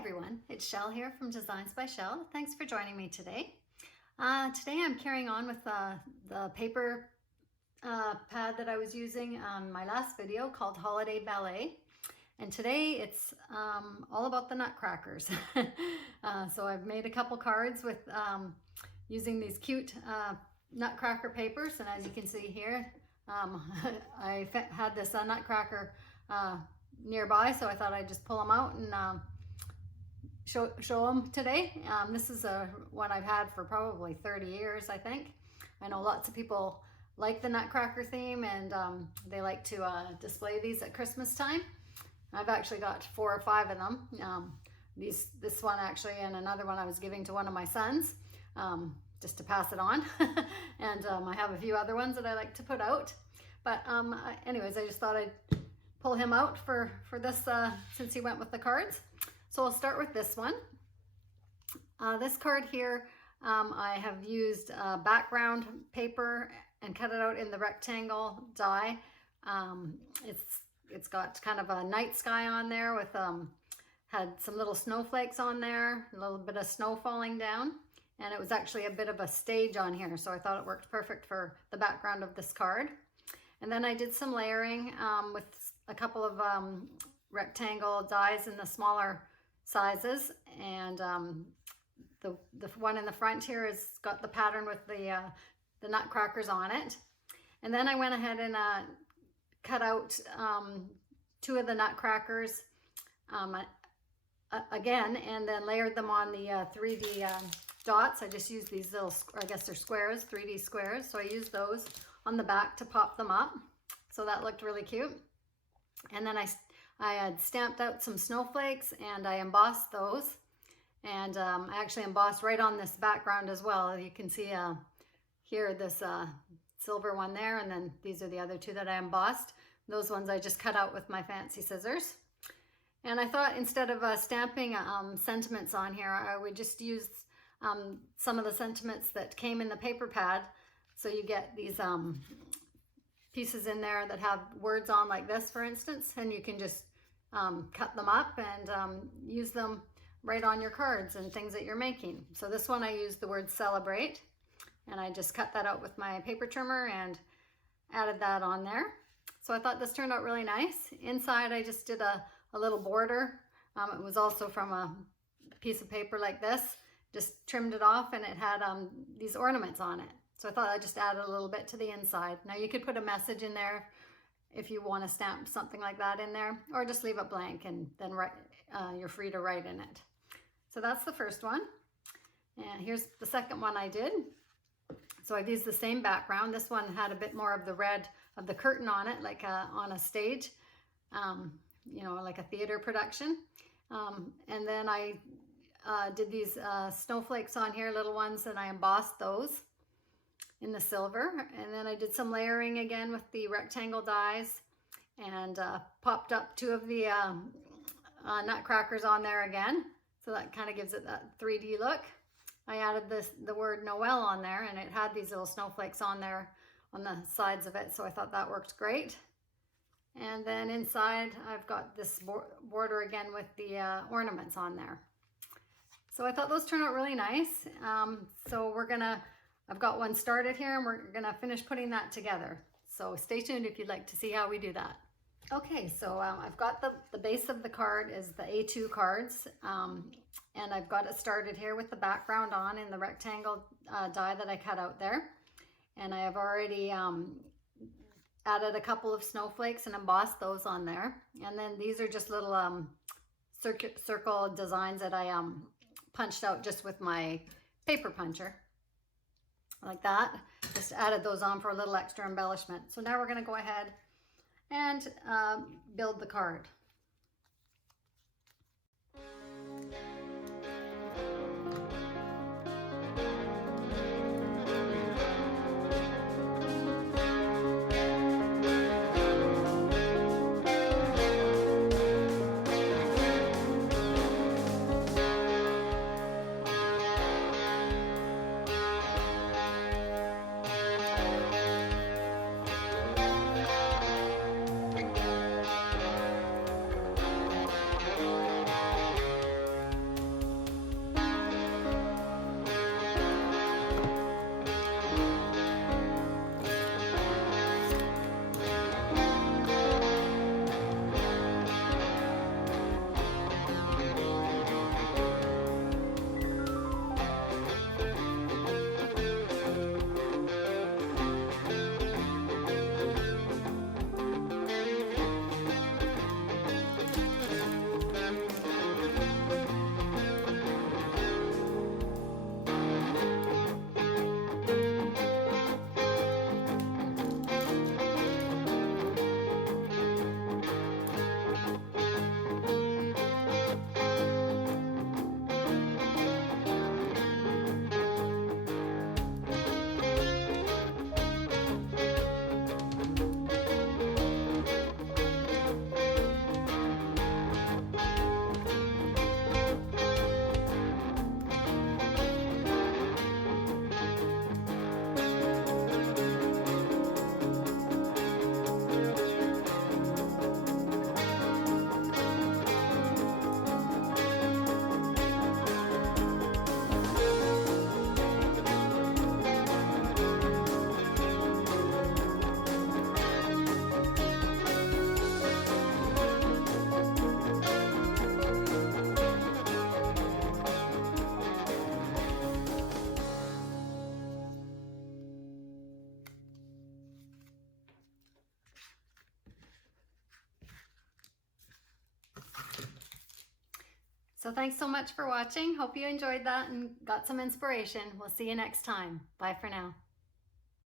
everyone, it's Shell here from Designs by Shell. Thanks for joining me today. Today I'm carrying on with the paper pad that I was using on my last video called Holiday Ballet. And today it's all about the Nutcrackers. So I've made a couple cards with using these cute Nutcracker papers, and as you can see here, I had this Nutcracker nearby, so I thought I'd just pull them out and show them today. This is one I've had for probably 30 years, I think. I know lots of people like the Nutcracker theme, and they like to display these at Christmas time. I've actually got 4 or 5 of them. This one actually, and another one I was giving to one of my sons, just to pass it on. And I have a few other ones that I like to put out. But anyways, I just thought I'd pull him out for this since he went with the cards. So I'll start with this one. This card here, I have used background paper and cut it out in the rectangle die. It's got kind of a night sky on there with had some little snowflakes on there, a little bit of snow falling down, and it was actually a bit of a stage on here, so I thought it worked perfect for the background of this card. And then I did some layering with a couple of rectangle dies in the smaller sizes, and the one in the front here has got the pattern with the Nutcrackers on it. And then I went ahead and cut out 2 of the Nutcrackers again, and then layered them on the 3D dots. I just used these little, I guess they're squares, 3D squares. So I used those on the back to pop them up. So that looked really cute. And then I had stamped out some snowflakes and I embossed those. And I actually embossed right on this background as well. You can see here this silver one there, and then these are the other 2 that I embossed. Those ones I just cut out with my fancy scissors. And I thought instead of stamping sentiments on here, I would just use some of the sentiments that came in the paper pad. So you get these pieces in there that have words on like this, for instance, and you can just cut them up and use them right on your cards and things that you're making. So this one I used the word celebrate, and I just cut that out with my paper trimmer and added that on there. So I thought this turned out really nice. Inside I just did a little border. It was also from a piece of paper like this, just trimmed it off, and it had these ornaments on it. So I thought I'd just add a little bit to the inside. Now you could put a message in there if you want to stamp something like that in there, or just leave it blank and then you're free to write in it. So that's the first one. And here's the second one I did. So I've used the same background. This one had a bit more of the red of the curtain on it, like on a stage, you know, like a theater production. And then I did these snowflakes on here, little ones, and I embossed those in the silver. And then I did some layering again with the rectangle dies, and popped up 2 of the Nutcrackers on there again. So that kind of gives it that 3D look. I added the word Noel on there, and it had these little snowflakes on there on the sides of it. So I thought that worked great. And then inside I've got this border again with the ornaments on there. So I thought those turned out really nice. So I've got one started here, and we're gonna finish putting that together. So stay tuned if you'd like to see how we do that. Okay, so I've got the base of the card is the A2 cards, and I've got it started here with the background on in the rectangle die that I cut out there. And I have already added a couple of snowflakes and embossed those on there. And then these are just little circle designs that I punched out just with my paper puncher, like that. Just added those on for a little extra embellishment. So now we're gonna go ahead and build the card. So thanks so much for watching. Hope you enjoyed that and got some inspiration. We'll see you next time. Bye for now.